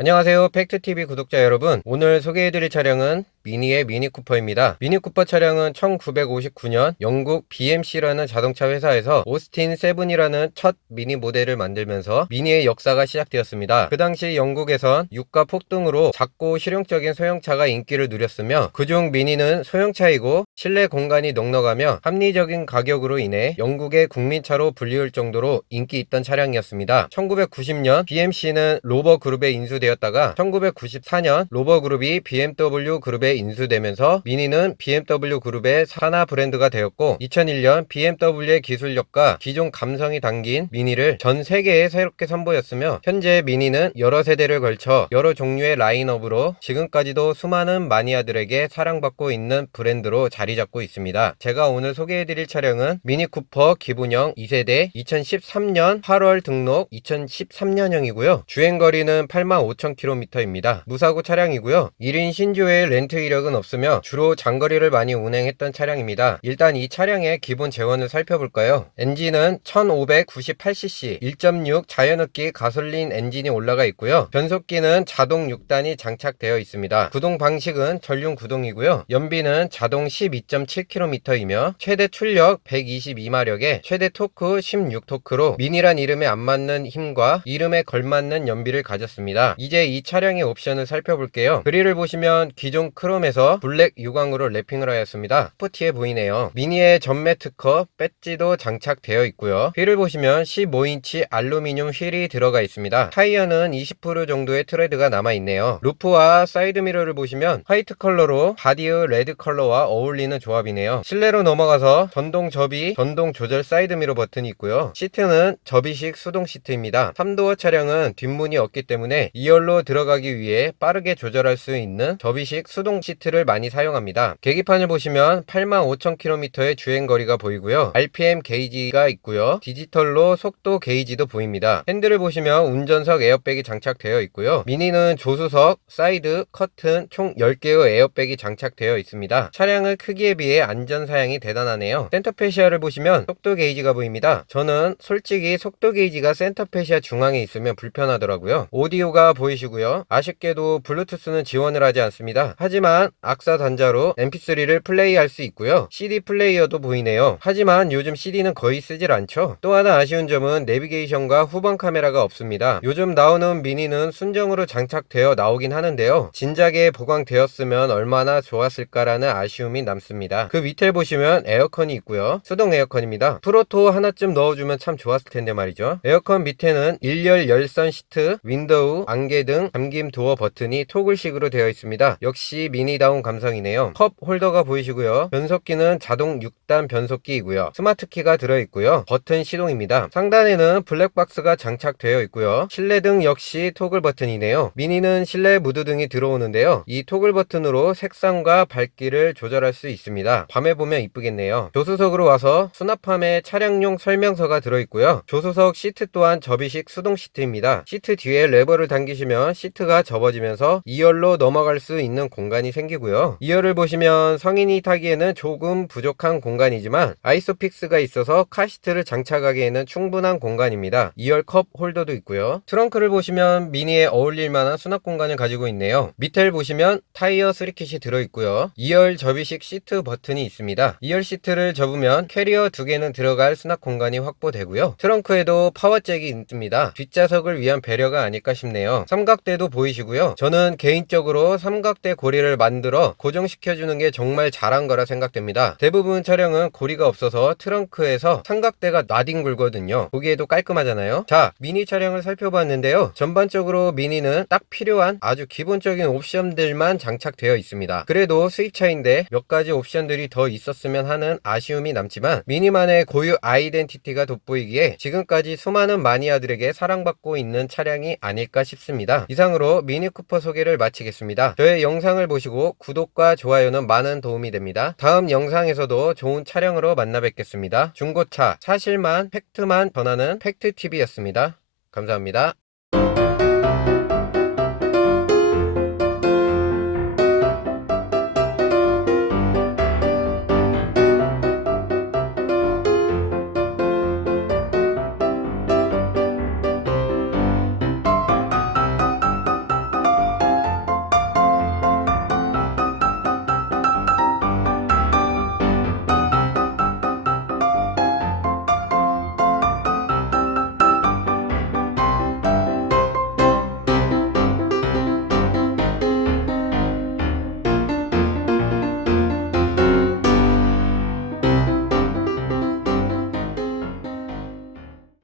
안녕하세요. 팩트TV 구독자 여러분. 오늘 소개해드릴 차량은 미니의 미니쿠퍼입니다. 미니쿠퍼 차량은 1959년 영국 BMC라는 자동차 회사에서 오스틴 세븐이라는 첫 미니 모델을 만들면서 미니의 역사가 시작되었습니다. 그 당시 영국에선 유가 폭등으로 작고 실용적인 소형차가 인기를 누렸으며 그중 미니는 소형차이고 실내 공간이 넉넉하며 합리적인 가격으로 인해 영국의 국민차로 불리울 정도로 인기 있던 차량이었습니다. 1990년 BMC는 로버 그룹에 인수되었다가 1994년 로버 그룹이 BMW 그룹에 인수되면서 미니는 BMW 그룹의 산하 브랜드가 되었고 2001년 BMW의 기술력과 기존 감성이 담긴 미니를 전 세계에 새롭게 선보였으며 현재 미니는 여러 세대를 걸쳐 여러 종류의 라인업으로 지금까지도 수많은 마니아들에게 사랑받고 있는 브랜드로 자리 잡고 있습니다. 제가 오늘 소개해드릴 차량은 미니 쿠퍼 기본형 2세대 2013년 8월 등록 2013년형이고요. 주행거리는 85,000km입니다. 무사고 차량이고요. 1인 신조의 렌트 이력은 없으며 주로 장거리를 많이 운행했던 차량입니다. 일단 이 차량의 기본 재원을 살펴볼까요? 엔진은 1598cc 1.6 자연흡기 가솔린 엔진이 올라가 있고요. 변속기는 자동 6단이 장착되어 있습니다. 구동 방식은 전륜 구동이고요. 연비는 자동 12.7km이며 최대 출력 122마력에 최대 토크 16토크로 미니란 이름에 안 맞는 힘과 이름에 걸맞는 연비를 가졌습니다. 이제 이 차량의 옵션을 살펴볼게요. 그릴을 보시면 기존 크롬 에서 블랙 유광으로 랩핑을 하였습니다. 스포티해 보이네요. 미니의 전매 특허 배지도 장착되어 있고요. 휠을 보시면 15인치 알루미늄 휠이 들어가 있습니다. 타이어는 20% 정도의 트레드가 남아 있네요. 루프와 사이드 미러를 보시면 화이트 컬러로 바디의 레드 컬러와 어울리는 조합이네요. 실내로 넘어가서 전동 접이, 전동 조절 사이드 미러 버튼이 있고요. 시트는 접이식 수동 시트입니다. 3도어 차량은 뒷문이 없기 때문에 2열로 들어가기 위해 빠르게 조절할 수 있는 접이식 수동 시트를 많이 사용합니다. 계기판을 보시면 85,000km의 주행 거리가 보이고요. RPM 게이지가 있고요. 디지털로 속도 게이지도 보입니다. 핸들을 보시면 운전석 에어백이 장착되어 있고요. 미니는 조수석, 사이드, 커튼 총 10개의 에어백이 장착되어 있습니다. 차량의 크기에 비해 안전 사양이 대단하네요. 센터페시아를 보시면 속도 게이지가 보입니다. 저는 솔직히 속도 게이지가 센터페시아 중앙에 있으면 불편하더라고요. 오디오가 보이시고요. 아쉽게도 블루투스는 지원을 하지 않습니다. 하지만 악사 단자로 mp3를 플레이할 수 있고요. CD 플레이어도 보이네요. 하지만 요즘 CD는 거의 쓰질 않죠. 또 하나 아쉬운 점은 내비게이션과 후방 카메라가 없습니다. 요즘 나오는 미니는 순정으로 장착되어 나오긴 하는데요. 진작에 보강되었으면 얼마나 좋았을까라는 아쉬움이 남습니다. 그 밑에 보시면 에어컨이 있고요. 수동 에어컨입니다. 프로토 하나쯤 넣어주면 참 좋았을 텐데 말이죠. 에어컨 밑에는 일열 열선 시트, 윈도우, 안개 등 잠김 도어 버튼이 토글식으로 되어 있습니다. 역시 미 니다운 감성이네요. 컵 홀더가 보이시고요. 변속기는 자동 6단 변속기이고요. 스마트 키가 들어있고요. 버튼 시동입니다. 상단에는 블랙박스가 장착되어 있고요. 실내등 역시 토글 버튼이네요. 미니는 실내 무드등이 들어오는데요. 이 토글 버튼으로 색상과 밝기를 조절할 수 있습니다. 밤에 보면 이쁘겠네요. 조수석으로 와서 수납함에 차량용 설명서가 들어있고요. 조수석 시트 또한 접이식 수동 시트입니다. 시트 뒤에 레버를 당기시면 시트가 접어지면서 2열로 넘어갈 수 있는 공간이 생기고요. 2열을 보시면 성인이 타기에는 조금 부족한 공간이지만 아이소픽스가 있어서 카시트를 장착하기에는 충분한 공간입니다. 2열 컵 홀더도 있고요. 트렁크를 보시면 미니에 어울릴 만한 수납 공간을 가지고 있네요. 밑을 보시면 타이어 3킷이 들어있고요. 2열 접이식 시트 버튼이 있습니다. 2열 시트를 접으면 캐리어 두 개는 들어갈 수납 공간이 확보되고요. 트렁크에도 파워잭이 있습니다. 뒷좌석을 위한 배려가 아닐까 싶네요. 삼각대도 보이시고요. 저는 개인적으로 삼각대 고리를 만들어 고정시켜주는 게 정말 잘한 거라 생각됩니다. 대부분 차량은 고리가 없어서 트렁크에서 삼각대가 나뒹굴거든요. 보기에도 깔끔하잖아요. 자, 미니 차량을 살펴봤는데요. 전반적으로 미니는 딱 필요한 아주 기본적인 옵션들만 장착되어 있습니다. 그래도 수입차인데 몇 가지 옵션들이 더 있었으면 하는 아쉬움이 남지만 미니만의 고유 아이덴티티가 돋보이기에 지금까지 수많은 마니아들에게 사랑받고 있는 차량이 아닐까 싶습니다. 이상으로 미니 쿠퍼 소개를 마치겠습니다. 저의 영상을 보시고 구독과 좋아요는 많은 도움이 됩니다. 다음 영상에서도 좋은 차량으로 만나 뵙겠습니다. 중고차 사실만 팩트만 전하는 팩트TV였습니다. 감사합니다.